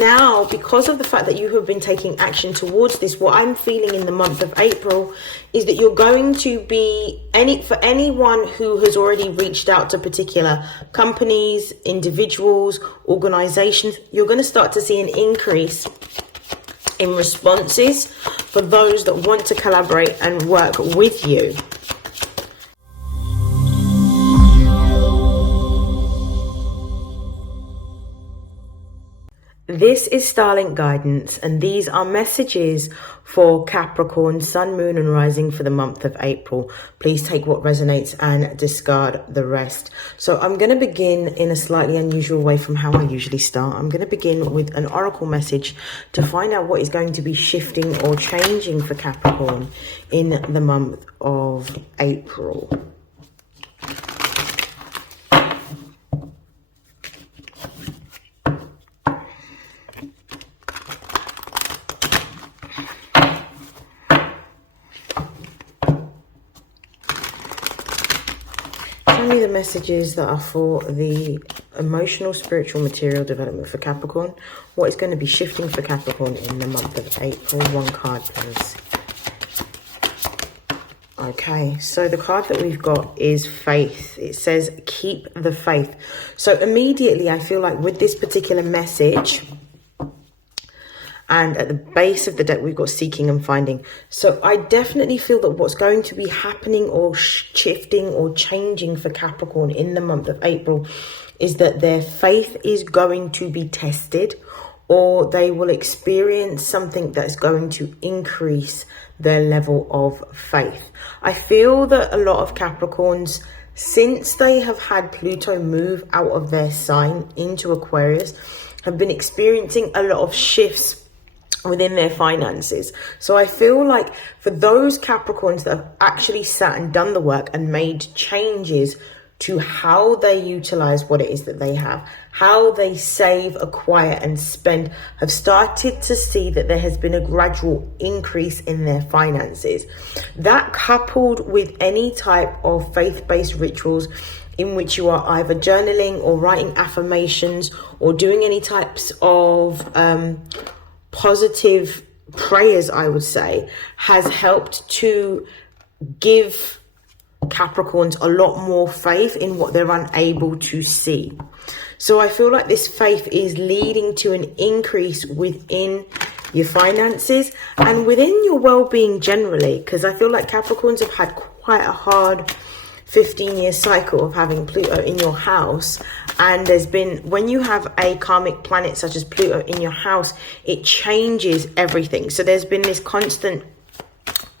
now, because of the fact that you have been taking action towards this, what I'm feeling in the month of April is that you're going to be, for anyone who has already reached out to particular companies, individuals, organizations, you're going to start to see an increase in responses for those that want to collaborate and work with you. This is StarLink guidance, and these are messages for Capricorn, Sun, Moon and Rising for the month of April. Please take what resonates and discard the rest. So I'm going to begin in a slightly unusual way from how I usually start. I'm going to begin with an oracle message to find out what is going to be shifting or changing for Capricorn in the month of April. The messages that are for the emotional, spiritual, material development for Capricorn. What is going to be shifting for Capricorn in the month of April? One card, please. Okay, so the card that we've got is faith. It says keep the faith. So immediately I feel like with this particular message, and at the base of the deck, we've got seeking and finding. So I definitely feel that what's going to be happening or shifting or changing for Capricorn in the month of April is that their faith is going to be tested, or they will experience something that's going to increase their level of faith. I feel that a lot of Capricorns, since they have had Pluto move out of their sign into Aquarius, have been experiencing a lot of shifts within their finances. So I feel like for those Capricorns that have actually sat and done the work and made changes to how they utilize what it is that they have, how they save, acquire and spend, have started to see that there has been a gradual increase in their finances. That, coupled with any type of faith-based rituals in which you are either journaling or writing affirmations or doing any types of positive prayers, I would say, has helped to give Capricorns a lot more faith in what they're unable to see. So I feel like this faith is leading to an increase within your finances and within your well-being generally, because I feel like Capricorns have had quite a hard 15-year cycle of having Pluto in your house. And there's been, when you have a karmic planet such as Pluto in your house, it changes everything. So there's been this constant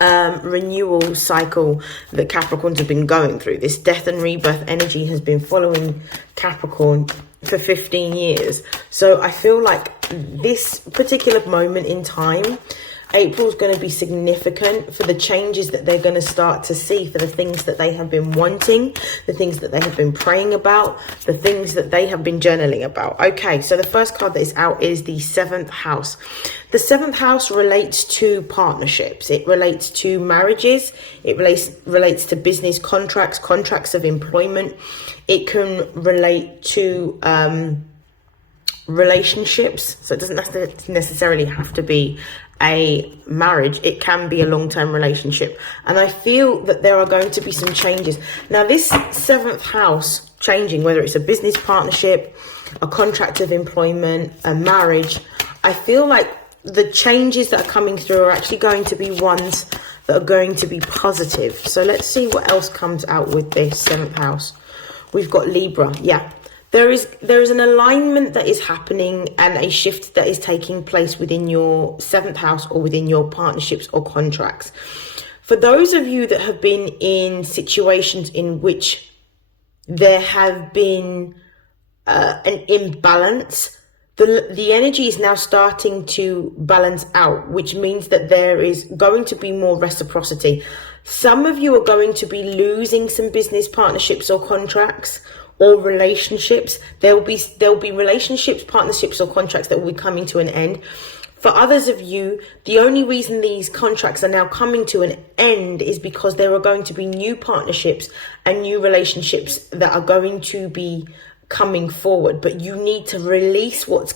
renewal cycle that Capricorns have been going through. This death and rebirth energy has been following Capricorn for 15 years. So I feel like this particular moment in time, April is going to be significant for the changes that they're going to start to see, for the things that they have been wanting, the things that they have been praying about, the things that they have been journaling about. Okay, so the first card that is out is the 7th house. The 7th house relates to partnerships. It relates to marriages. It relates to business contracts, contracts of employment. It can relate to relationships. So it doesn't necessarily have to be a marriage. It can be a long-term relationship, and I feel that there are going to be some changes. Now this 7th house changing, whether it's a business partnership, a contract of employment, a marriage, I feel like the changes that are coming through are actually going to be ones that are going to be positive. So let's see what else comes out with this 7th house. We've got Libra. Yeah, there is an alignment that is happening and a shift that is taking place within your 7th house or within your partnerships or contracts. For those of you that have been in situations in which there have been an imbalance, the energy is now starting to balance out, which means that there is going to be more reciprocity. Some of you are going to be losing some business partnerships or contracts or relationships. There'll be relationships, partnerships or contracts that will be coming to an end. For others of you, the only reason these contracts are now coming to an end is because there are going to be new partnerships and new relationships that are going to be coming forward. But you need to release what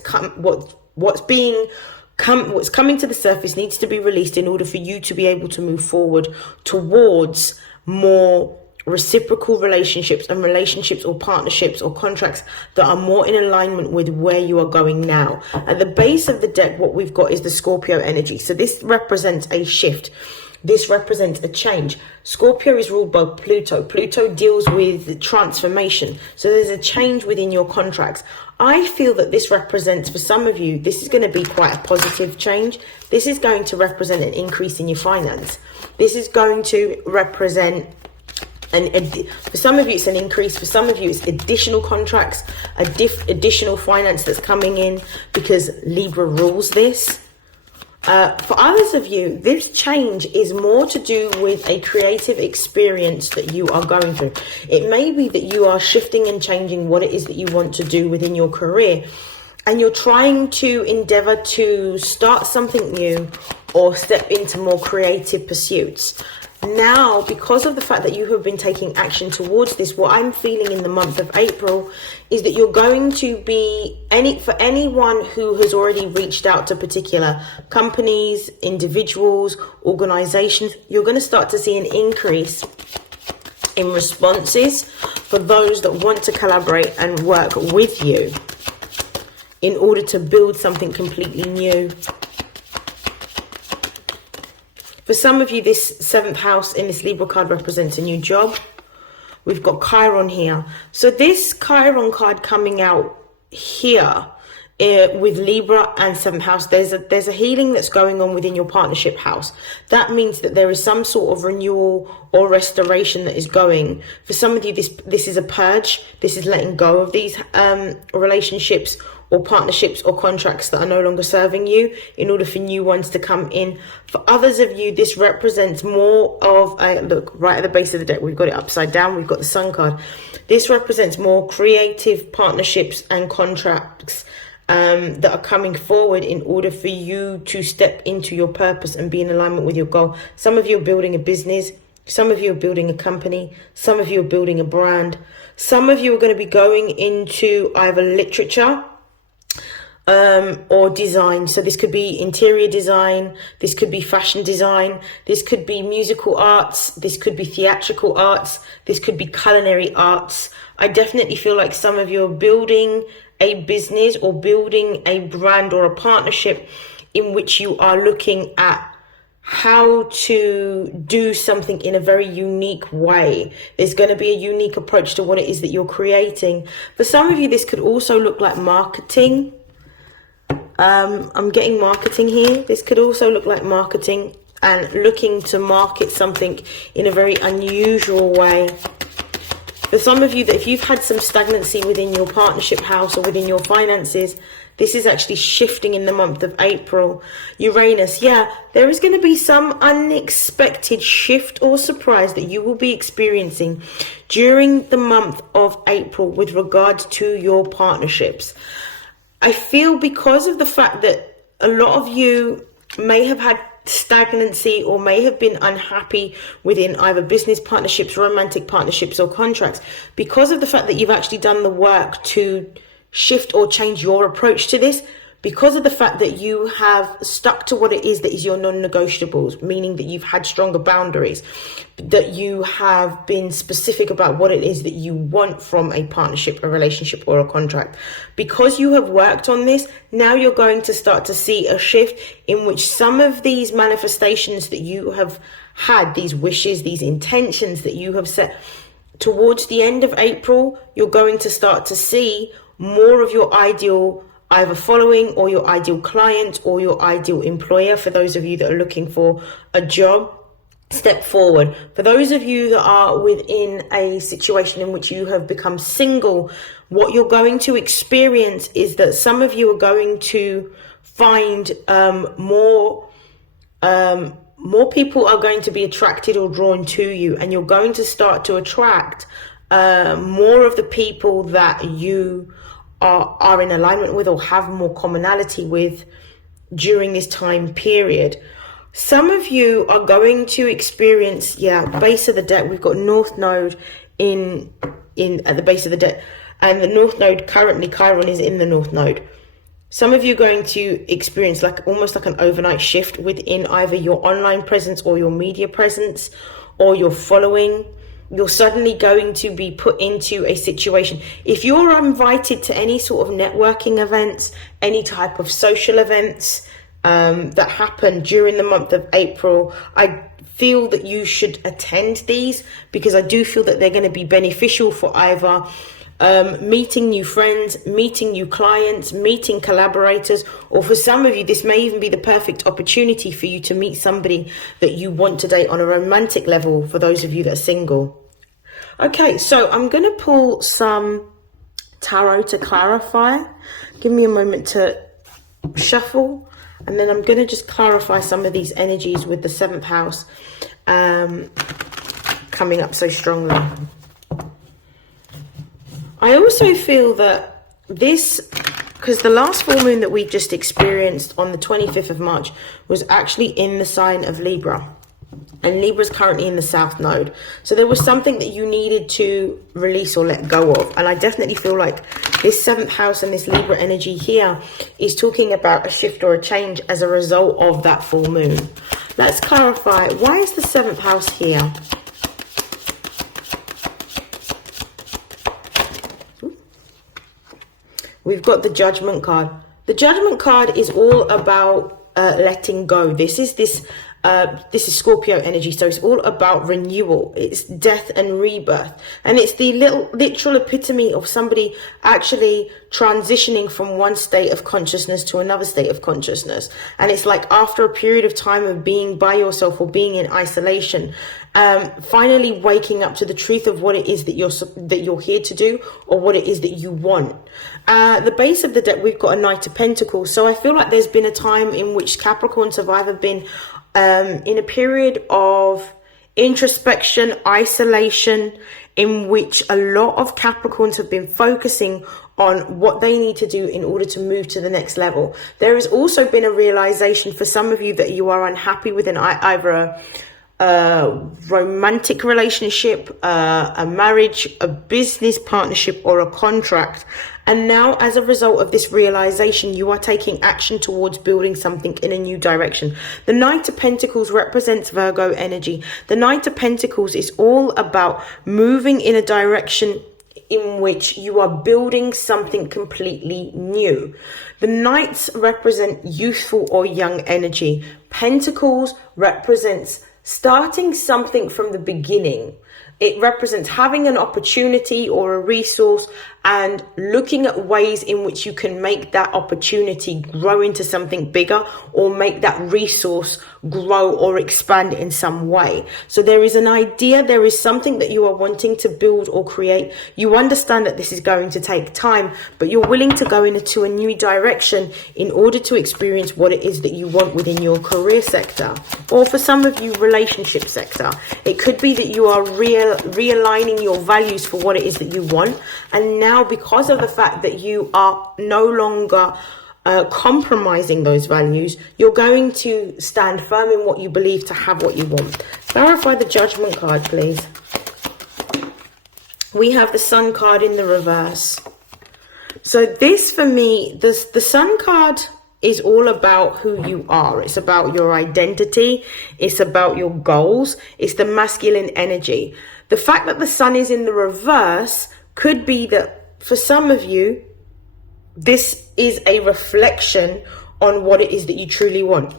what's coming to the surface needs to be released in order for you to be able to move forward towards more reciprocal relationships and relationships or partnerships or contracts that are more in alignment with where you are going now. At the base of the deck, what we've got is the Scorpio energy. So this represents a shift. This represents a change. Scorpio is ruled by Pluto. Pluto deals with transformation. So there's a change within your contracts. I feel that this represents, for some of you, this is going to be quite a positive change. This is going to represent an increase in your finance. This is going to represent, for some of you, it's an increase. For some of you, it's additional contracts, additional finance that's coming in because Libra rules this. For others of you, this change is more to do with a creative experience that you are going through. It may be that you are shifting and changing what it is that you want to do within your career, and you're trying to endeavor to start something new or step into more creative pursuits. Now, because of the fact that you have been taking action towards this, what I'm feeling in the month of April is that you're going to be, for anyone who has already reached out to particular companies, individuals, organizations, you're going to start to see an increase in responses for those that want to collaborate and work with you in order to build something completely new. For some of you, this 7th house in this Libra card represents a new job. We've got Chiron here. So this Chiron card coming out here with Libra and 7th house, there's a healing that's going on within your partnership house. That means that there is some sort of renewal or restoration that is going. For some of you, this is a purge. This is letting go of these relationships or partnerships or contracts that are no longer serving you in order for new ones to come in. For others of you, this represents more of a, look, right at the base of the deck, we've got it upside down, we've got the Sun card. This represents more creative partnerships and contracts that are coming forward in order for you to step into your purpose and be in alignment with your goal. Some of you are building a business. Some of you are building a company. Some of you are building a brand. Some of you are going to be going into either literature or design. So this could be interior design, this could be fashion design, this could be musical arts, this could be theatrical arts, this could be culinary arts. I definitely feel like some of you are building a business or building a brand or a partnership in which you are looking at how to do something in a very unique way. There's going to be a unique approach to what it is that you're creating. For some of you, this could also look like marketing. I'm getting marketing here. This could also look like marketing and looking to market something in a very unusual way. For some of you, that if you've had some stagnancy within your partnership house or within your finances, this is actually shifting in the month of April. Uranus, yeah, there is going to be some unexpected shift or surprise that you will be experiencing during the month of April with regards to your partnerships. I feel because of the fact that a lot of you may have had stagnancy or may have been unhappy within either business partnerships, romantic partnerships or contracts, because of the fact that you've actually done the work to shift or change your approach to this, because of the fact that you have stuck to what it is that is your non-negotiables, meaning that you've had stronger boundaries, that you have been specific about what it is that you want from a partnership, a relationship or a contract. Because you have worked on this, now you're going to start to see a shift in which some of these manifestations that you have had, these wishes, these intentions that you have set towards the end of April, you're going to start to see more of your ideal either following or your ideal client or your ideal employer. For those of you that are looking for a job, step forward. For those of you that are within a situation in which you have become single, what you're going to experience is that some of you are going to find more people are going to be attracted or drawn to you, and you're going to start to attract more of the people that you are in alignment with or have more commonality with during this time period. Some of you are going to experience, base of the deck, we've got North Node in at the base of the deck, and the North Node currently, Chiron is in the North Node. Some of you are going to experience like almost like an overnight shift within either your online presence or your media presence or your following. You're suddenly going to be put into a situation. If you're invited to any sort of networking events, any type of social events that happen during the month of April, I feel that you should attend these, because I do feel that they're going to be beneficial for either meeting new friends, meeting new clients, meeting collaborators, or for some of you, this may even be the perfect opportunity for you to meet somebody that you want to date on a romantic level, for those of you that are single. Okay, so I'm going to pull some tarot to clarify. Give me a moment to shuffle, and then I'm going to just clarify some of these energies with the 7th house coming up so strongly. I also feel that this, because the last full moon that we just experienced on the 25th of March was actually in the sign of Libra. And Libra is currently in the South Node. So there was something that you needed to release or let go of. And I definitely feel like this 7th house and this Libra energy here is talking about a shift or a change as a result of that full moon. Let's clarify, why is the 7th house here? We've got the Judgment card. The Judgment card is all about letting go. This is Scorpio energy, so it's all about renewal. It's death and rebirth, and it's the literal epitome of somebody actually transitioning from one state of consciousness to another state of consciousness. And it's like after a period of time of being by yourself or being in isolation, finally waking up to the truth of what it is that you're here to do, or what it is that you want. The base of the deck, we've got a Knight of Pentacles. So I feel like there's been a time in which Capricorns have either been in a period of introspection, isolation, in which a lot of Capricorns have been focusing on what they need to do in order to move to the next level. There has also been a realization for some of you that you are unhappy with either a romantic relationship, a marriage, a business partnership, or a contract. And now, as a result of this realization, you are taking action towards building something in a new direction. The Knight of Pentacles represents Virgo energy. The Knight of Pentacles is all about moving in a direction in which you are building something completely new. The Knights represent youthful or young energy. Pentacles represents starting something from the beginning. It represents having an opportunity or a resource and looking at ways in which you can make that opportunity grow into something bigger, or make that resource grow or expand in some way. So there is an idea, there is something that you are wanting to build or create. You understand that this is going to take time, but you're willing to go into a new direction in order to experience what it is that you want within your career sector, or for some of you, relationship sector. It could be that you are realigning your values for what it is that you want, and now because of the fact that you are no longer compromising those values, you're going to stand firm in what you believe to have what you want. Clarify the Judgment card, please. We have the Sun card in the reverse. So this, for me, the Sun card is all about who you are. It's about your identity. It's about your goals. It's the masculine energy. The fact that the Sun is in the reverse could be that for some of you, this is a reflection on what it is that you truly want.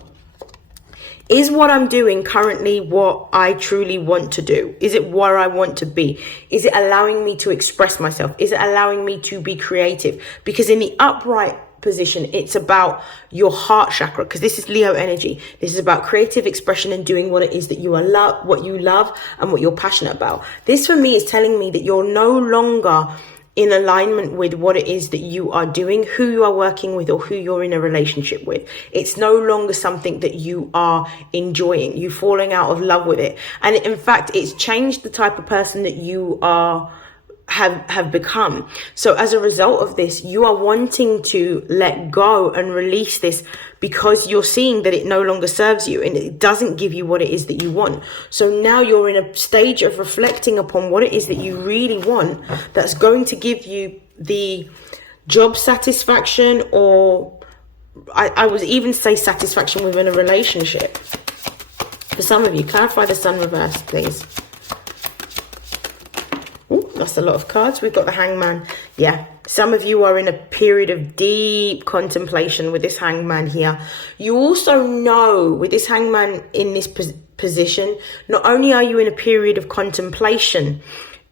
Is what I'm doing currently what I truly want to do? Is it where I want to be? Is it allowing me to express myself? Is it allowing me to be creative? Because in the upright position, it's about your heart chakra, because this is Leo energy. This is about creative expression and doing what it is that you are what you love and what you're passionate about. This for me is telling me that you're no longer in alignment with what it is that you are doing, who you are working with, or who you're in a relationship with. It's no longer something that you are enjoying. You're falling out of love with it. And in fact, it's changed the type of person that you have become. So as a result of this, you are wanting to let go and release this, because you're seeing that it no longer serves you and it doesn't give you what it is that you want. So now you're in a stage of reflecting upon what it is that you really want, that's going to give you the job satisfaction or I would even say satisfaction within a relationship. For some of you, clarify the Sun reverse, please. Oh, that's a lot of cards. We've got the Hangman. Yeah, some of you are in a period of deep contemplation with this Hangman here. You also know with this Hangman in this position, not only are you in a period of contemplation,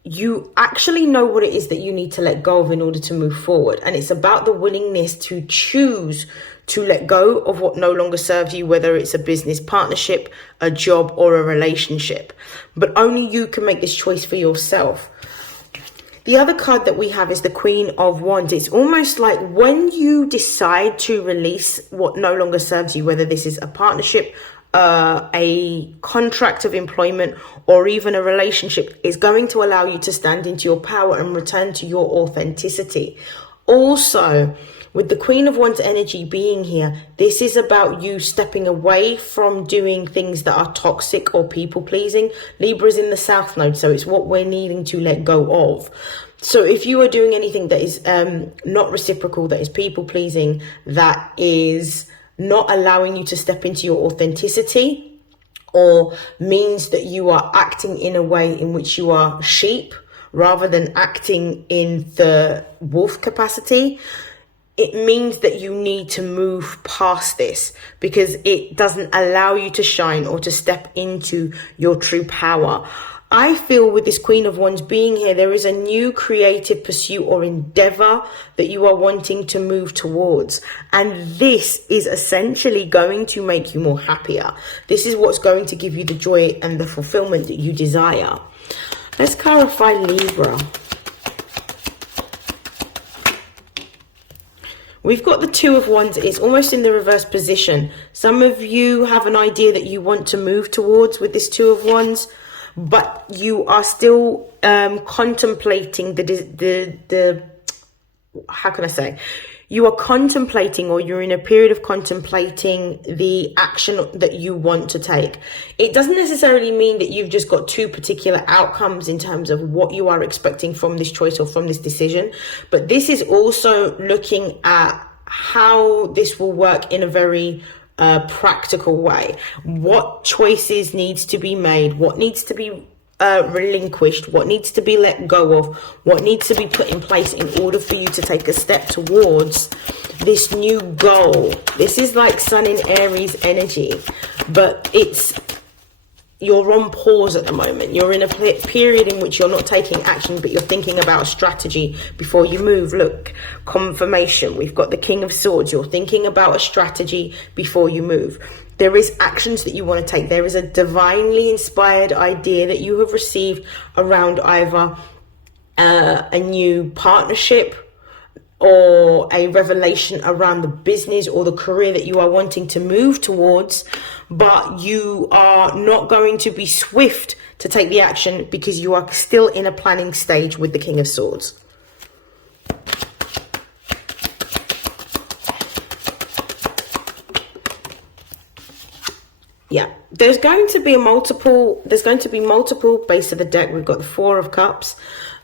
you actually know what it is that you need to let go of in order to move forward. And it's about the willingness to choose to let go of what no longer serves you, whether it's a business partnership, a job, or a relationship. But only you can make this choice for yourself. The other card that we have is the Queen of Wands. It's almost like when you decide to release what no longer serves you, whether this is a partnership, a contract of employment, or even a relationship, is going to allow you to stand into your power and return to your authenticity. Also, with the Queen of Wands energy being here, this is about you stepping away from doing things that are toxic or people-pleasing. Libra is in the South Node, so it's what we're needing to let go of. So if you are doing anything that is not reciprocal, that is people-pleasing, that is not allowing you to step into your authenticity, or means that you are acting in a way in which you are sheep rather than acting in the wolf capacity, it means that you need to move past this, because it doesn't allow you to shine or to step into your true power. I feel with this Queen of Wands being here, there is a new creative pursuit or endeavor that you are wanting to move towards. And this is essentially going to make you more happier. This is what's going to give you the joy and the fulfillment that you desire. Let's clarify Libra. We've got the Two of Wands. It's almost in the reverse position. Some of you have an idea that you want to move towards with this Two of Wands, but you are still contemplating the how can I say? You are contemplating, or you're in a period of contemplating the action that you want to take. It doesn't necessarily mean that you've just got two particular outcomes in terms of what you are expecting from this choice or from this decision, but this is also looking at how this will work in a very practical way. What choices needs to be made? What needs to be relinquished? What needs to be let go of? What needs to be put in place in order for you to take a step towards this new goal? This is like Sun in Aries energy, but you're on pause at the moment. You're in a period in which you're not taking action, but you're thinking about a strategy before you move. Look, confirmation. We've got the King of Swords. You're thinking about a strategy before you move. There is actions that you want to take. There is a divinely inspired idea that you have received around either a new partnership or a revelation around the business or the career that you are wanting to move towards, but you are not going to be swift to take the action because you are still in a planning stage with the King of Swords. Yeah, there's going to be multiple base of the deck. We've got the Four of Cups.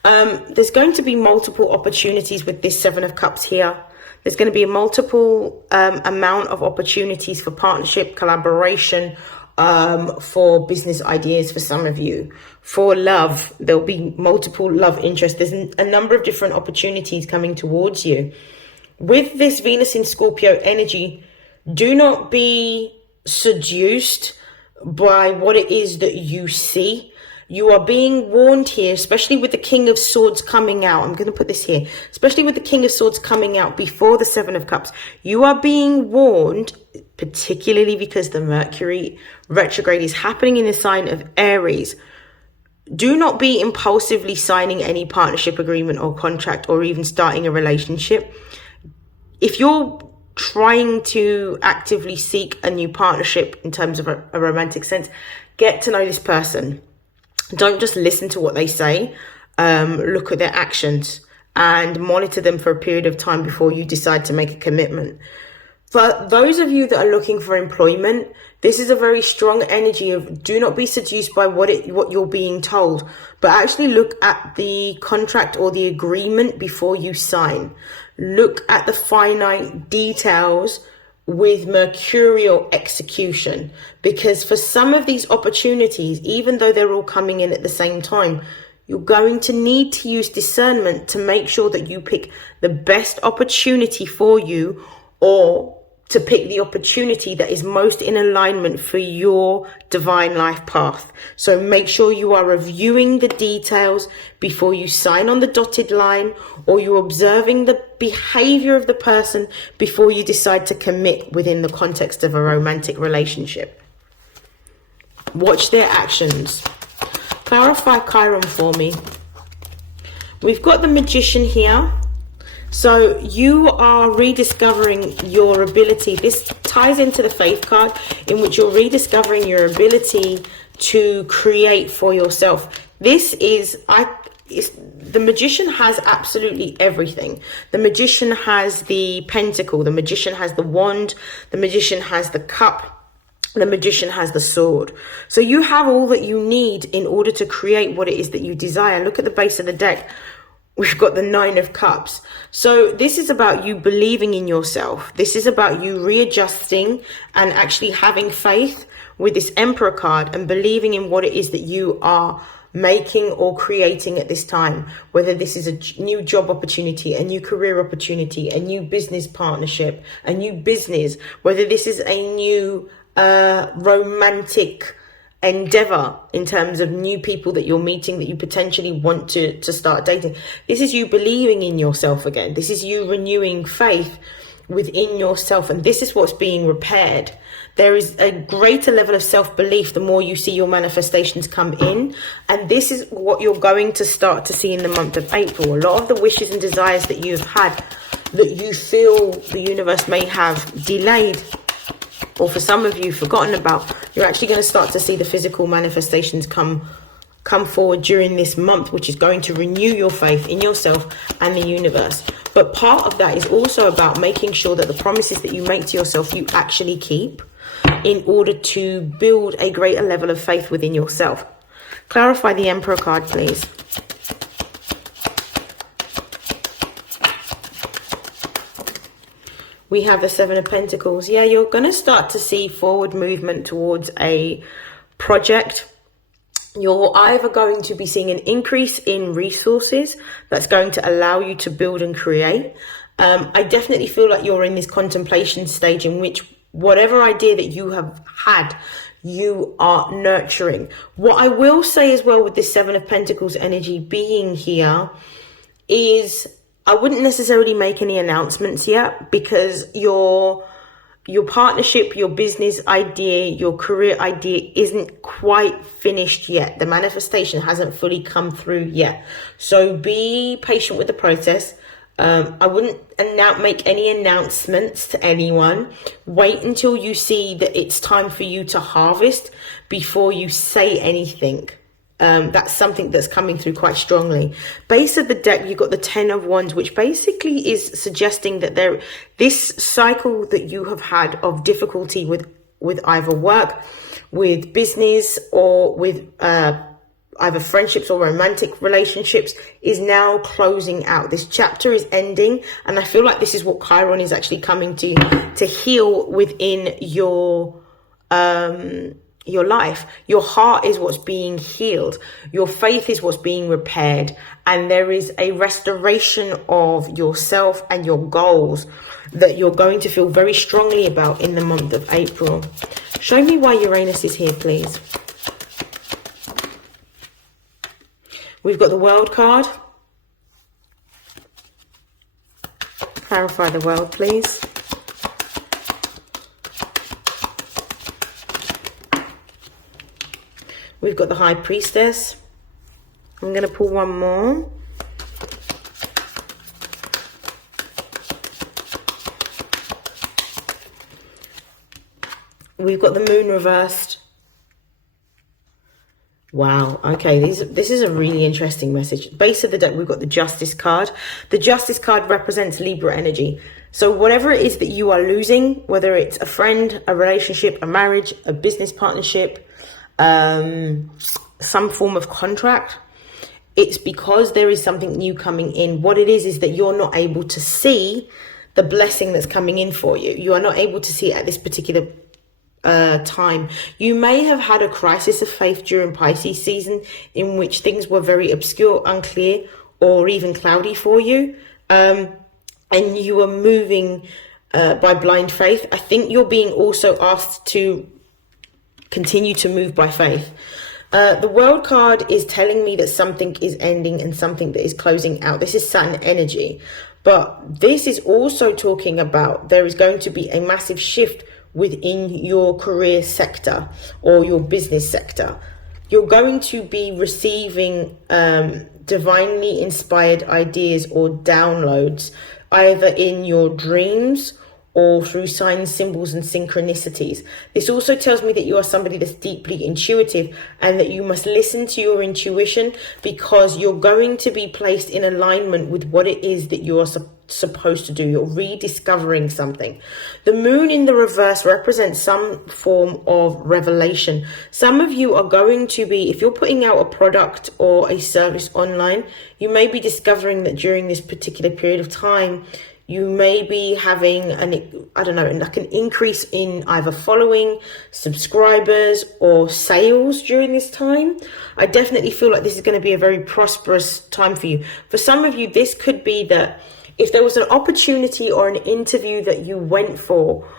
There's going to be multiple opportunities with this Seven of Cups here. There's going to be a multiple amount of opportunities for partnership, collaboration, for business ideas for some of you. For love, there'll be multiple love interests. There's a number of different opportunities coming towards you. With this Venus in Scorpio energy, do not be seduced by what it is that you see. You are being warned here, especially with the King of Swords coming out. I'm going to put this here. Especially with the King of Swords coming out before the Seven of Cups. You are being warned, particularly because the Mercury retrograde is happening in the sign of Aries. Do not be impulsively signing any partnership agreement or contract or even starting a relationship. If you're trying to actively seek a new partnership in terms of a romantic sense, get to know this person. Don't just listen to what they say. Look at their actions and monitor them for a period of time before you decide to make a commitment. For those of you that are looking for employment, this is a very strong energy of do not be seduced by what you're being told, but actually look at the contract or the agreement before you sign. Look at the finite details with mercurial execution, because for some of these opportunities, even though they're all coming in at the same time, you're going to need to use discernment to make sure that you pick the best opportunity for you, or to pick the opportunity that is most in alignment for your divine life path. So make sure you are reviewing the details before you sign on the dotted line, or you're observing the behavior of the person before you decide to commit within the context of a romantic relationship. Watch their actions. Clarify Chiron for me. We've got the Magician here. So you are rediscovering your ability. This ties into the Faith card, in which you're rediscovering your ability to create for yourself. This is, the Magician has absolutely everything. The Magician has the Pentacle. The Magician has the Wand. The Magician has the Cup. The Magician has the Sword. So you have all that you need in order to create what it is that you desire. Look at the base of the deck. We've got the Nine of Cups. So this is about you believing in yourself. This is about you readjusting and actually having faith with this Emperor card, and believing in what it is that you are making or creating at this time. Whether this is a new job opportunity, a new career opportunity, a new business partnership, a new business, whether this is a new romantic endeavor in terms of new people that you're meeting that you potentially want to start dating. This is you believing in yourself again. This is you renewing faith within yourself, and this is what's being repaired. There is a greater level of self-belief the more you see your manifestations come in, and this is what you're going to start to see in the month of April. A lot of the wishes and desires that you've had, that you feel the universe may have delayed, or for some of you forgotten about, you're actually going to start to see the physical manifestations come forward during this month, which is going to renew your faith in yourself and the universe. But part of that is also about making sure that the promises that you make to yourself, you actually keep, in order to build a greater level of faith within yourself. Clarify the Emperor card, please. We have the Seven of Pentacles. Yeah, you're going to start to see forward movement towards a project. You're either going to be seeing an increase in resources that's going to allow you to build and create. I definitely feel like you're in this contemplation stage in which whatever idea that you have had, you are nurturing. What I will say as well with this Seven of Pentacles energy being here is, I wouldn't necessarily make any announcements yet, because your partnership, your business idea, your career idea isn't quite finished yet. The manifestation hasn't fully come through yet. So be patient with the process. I wouldn't make any announcements to anyone. Wait until you see that it's time for you to harvest before you say anything. That's something that's coming through quite strongly. Base of the deck, you've got the Ten of Wands, which basically is suggesting that this cycle that you have had of difficulty with either work, with business, or with either friendships or romantic relationships is now closing out. This chapter is ending, and I feel like this is what Chiron is actually coming to heal within your life. Your heart is what's being healed. Your faith is what's being repaired. And there is a restoration of yourself and your goals that you're going to feel very strongly about in the month of April. Show me why Uranus is here, please. We've got the World card. Clarify the World, please. We've got the High Priestess. I'm going to pull one more. We've got the Moon reversed. Wow. Okay. This is a really interesting message. Base of the deck, we've got the Justice card. The Justice card represents Libra energy. So whatever it is that you are losing, whether it's a friend, a relationship, a marriage, a business partnership, some form of contract, it's because there is something new coming in. What it is that you're not able to see the blessing that's coming in for you. You are not able to see it at this particular time. You may have had a crisis of faith during Pisces season in which things were very obscure, unclear, or even cloudy for you. And you were moving by blind faith. I think you're being also asked to continue to move by faith. The World card is telling me that something is ending and something that is closing out. This is Saturn energy. But this is also talking about there is going to be a massive shift within your career sector or your business sector. You're going to be receiving divinely inspired ideas or downloads either in your dreams or through signs, symbols, and synchronicities. This also tells me that you are somebody that's deeply intuitive and that you must listen to your intuition because you're going to be placed in alignment with what it is that you are supposed to do. You're rediscovering something. The moon in the reverse represents some form of revelation. Some of you are going to be, if you're putting out a product or a service online, you may be discovering that during this particular period of time, you may be having an increase in either following, subscribers, or sales during this time. I definitely feel like this is going to be a very prosperous time for you. For some of you, this could be that if there was an opportunity or an interview that you went for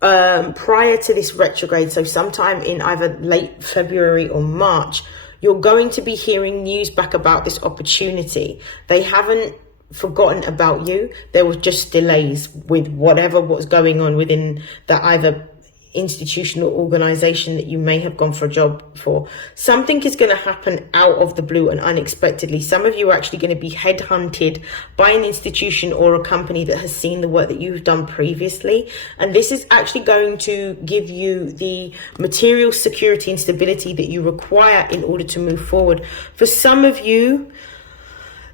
prior to this retrograde, so sometime in either late February or March, you're going to be hearing news back about this opportunity. They haven't forgotten about you. There was just delays with whatever was going on within that either institution or organization that you may have gone for a job for. Something is going to happen out of the blue and unexpectedly. Some of you are actually going to be headhunted by an institution or a company that has seen the work that you've done previously, and this is actually going to give you the material security and stability that you require in order to move forward. For some of you,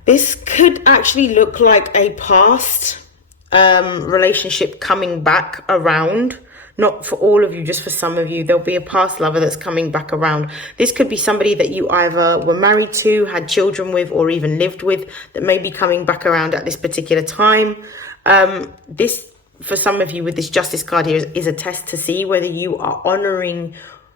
this could actually look like a past relationship coming back around. Not for all of you, just for some of you. There'll be a past lover that's coming back around. This could be somebody that you either were married to, had children with, or even lived with that may be coming back around at this particular time. This, for some of you with this Justice card here, is a test to see whether you are honoring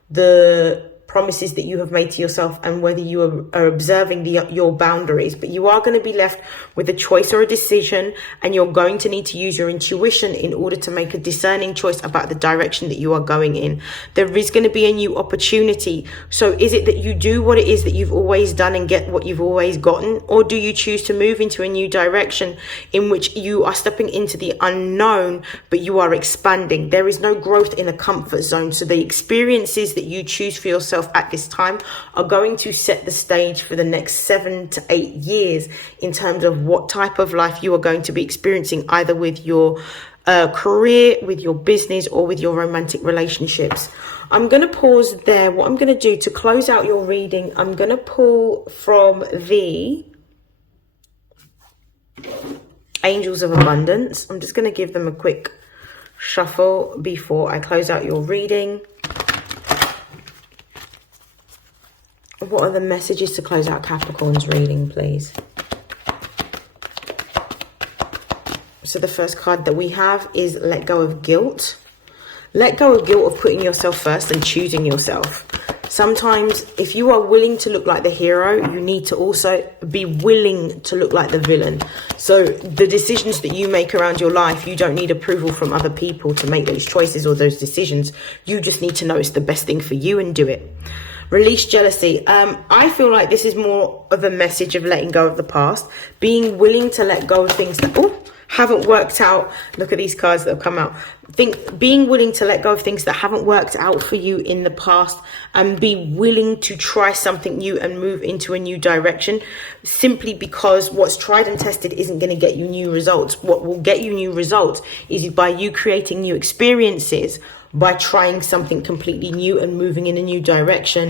the promises that you have made to yourself and whether you are observing your boundaries. But you are going to be left with a choice or a decision, and you're going to need to use your intuition in order to make a discerning choice about the direction that you are going in. There is going to be a new opportunity. So is it that you do what it is that you've always done and get what you've always gotten, or do you choose to move into a new direction in which you are stepping into the unknown, but you are expanding? There is no growth in a comfort zone. So the experiences that you choose for yourself at this time are going to set the stage for the next 7 to 8 years in terms of what type of life you are going to be experiencing, either with your career, with your business, or with your romantic relationships. I'm going to pause there. What I'm going to do to close out your reading, I'm going to pull from the Angels of Abundance. I'm just going to give them a quick shuffle before I close out your reading. What are the messages to close out Capricorn's reading, please? So the first card that we have is Let Go of Guilt. Let go of guilt of putting yourself first and choosing yourself. Sometimes if you are willing to look like the hero, you need to also be willing to look like the villain. So the decisions that you make around your life, you don't need approval from other people to make those choices or those decisions. You just need to know it's the best thing for you and do it. Release jealousy. I feel like this is more of a message of letting go of the past, being willing to let go of things that haven't worked out. Look at these cards that have come out. Being willing to let go of things that haven't worked out for you in the past and be willing to try something new and move into a new direction, simply because what's tried and tested isn't going to get you new results. What will get you new results is by you creating new experiences, by trying something completely new and moving in a new direction.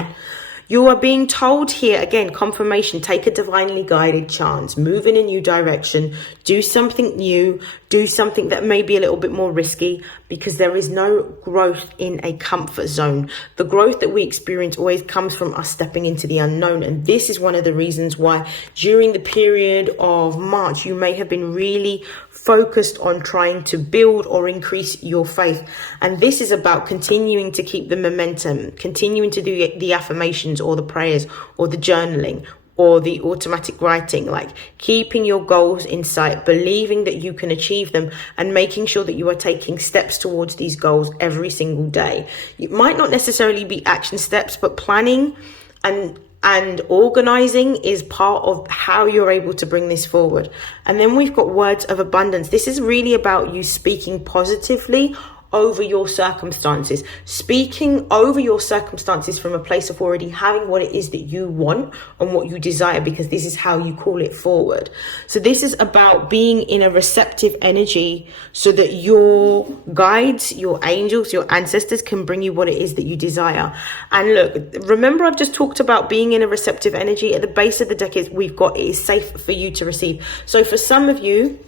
You are being told here, again, confirmation, take a divinely guided chance, move in a new direction, do something new, do something that may be a little bit more risky, because there is no growth in a comfort zone. The growth that we experience always comes from us stepping into the unknown. And this is one of the reasons why during the period of March, you may have been really focused on trying to build or increase your faith. And this is about continuing to keep the momentum, continuing to do the affirmations or the prayers or the journaling or the automatic writing, like keeping your goals in sight, believing that you can achieve them, and making sure that you are taking steps towards these goals every single day. It might not necessarily be action steps, but planning and organizing is part of how you're able to bring this forward. And then we've got words of abundance. This is really about you speaking positively over your circumstances, speaking over your circumstances from a place of already having what it is that you want and what you desire, because this is how you call it forward. So this is about being in a receptive energy so that your guides, your angels, your ancestors can bring you what it is that you desire. And look, remember, I've just talked about being in a receptive energy. At the base of the deck we've got, it is safe for you to receive. So for some of you,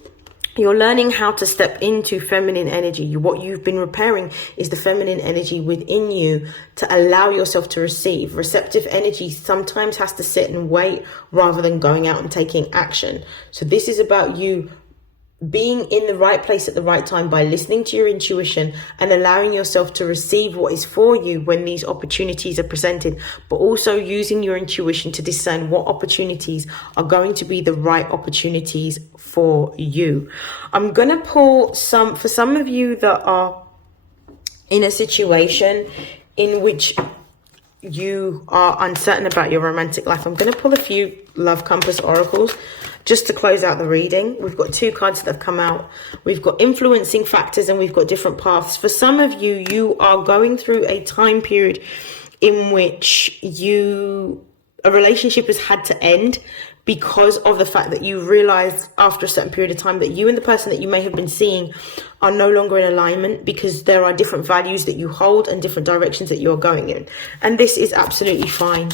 you're learning how to step into feminine energy. What you've been repairing is the feminine energy within you to allow yourself to receive. Receptive energy sometimes has to sit and wait rather than going out and taking action. So this is about you being in the right place at the right time by listening to your intuition and allowing yourself to receive what is for you when these opportunities are presented, but also using your intuition to discern what opportunities are going to be the right opportunities for you. I'm going to pull for some of you that are in a situation in which you are uncertain about your romantic life. I'm going to pull a few love compass oracles just to close out the reading. We've got two cards that have come out. We've got influencing factors and we've got different paths. For some of you, you are going through a time period in which a relationship has had to end because of the fact that you realized after a certain period of time that you and the person that you may have been seeing are no longer in alignment, because there are different values that you hold and different directions that you're going in. And this is absolutely fine.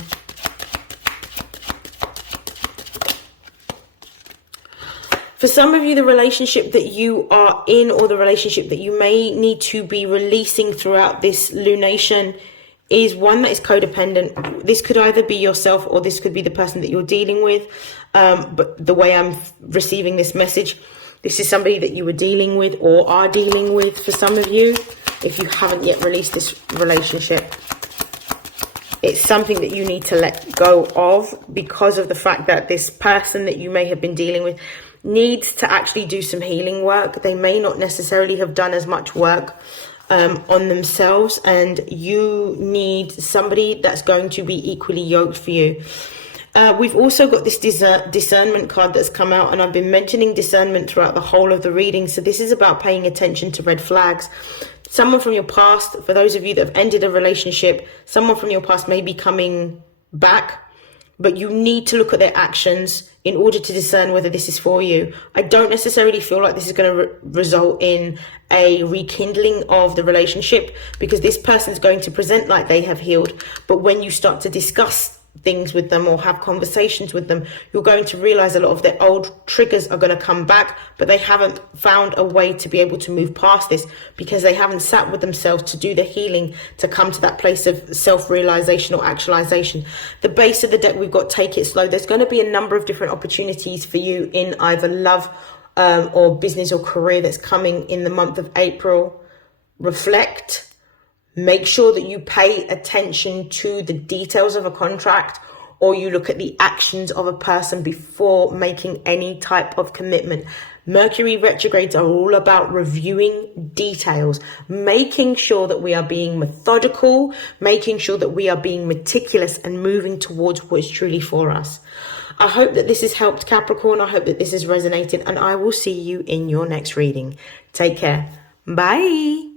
For some of you, the relationship that you are in, or the relationship that you may need to be releasing throughout this lunation, is one that is codependent. This could either be yourself or this could be the person that you're dealing with. But the way I'm receiving this message, this is somebody that you were dealing with or are dealing with for some of you. If you haven't yet released this relationship, it's something that you need to let go of, because of the fact that this person that you may have been dealing with needs to actually do some healing work. They may not necessarily have done as much work on themselves, and you need somebody that's going to be equally yoked for you. We've also got this discernment card that's come out, and I've been mentioning discernment throughout the whole of the reading. So this is about paying attention to red flags. Someone from your past, for those of you that have ended a relationship, someone from your past may be coming back, but you need to look at their actions in order to discern whether this is for you. I don't necessarily feel like this is going to result in a rekindling of the relationship, because this person's going to present like they have healed. But when you start to discuss things with them or have conversations with them, you're going to realize a lot of their old triggers are going to come back, but they haven't found a way to be able to move past this, because they haven't sat with themselves to do the healing, to come to that place of self-realization or actualization. The base of the deck, we've got take it slow. There's going to be a number of different opportunities for you in either love or business or career that's coming in the month of April. Reflect. Make sure that you pay attention to the details of a contract, or you look at the actions of a person before making any type of commitment. Mercury retrogrades are all about reviewing details, making sure that we are being methodical, making sure that we are being meticulous and moving towards what is truly for us. I hope that this has helped, Capricorn. I hope that this has resonated, and I will see you in your next reading. Take care. Bye.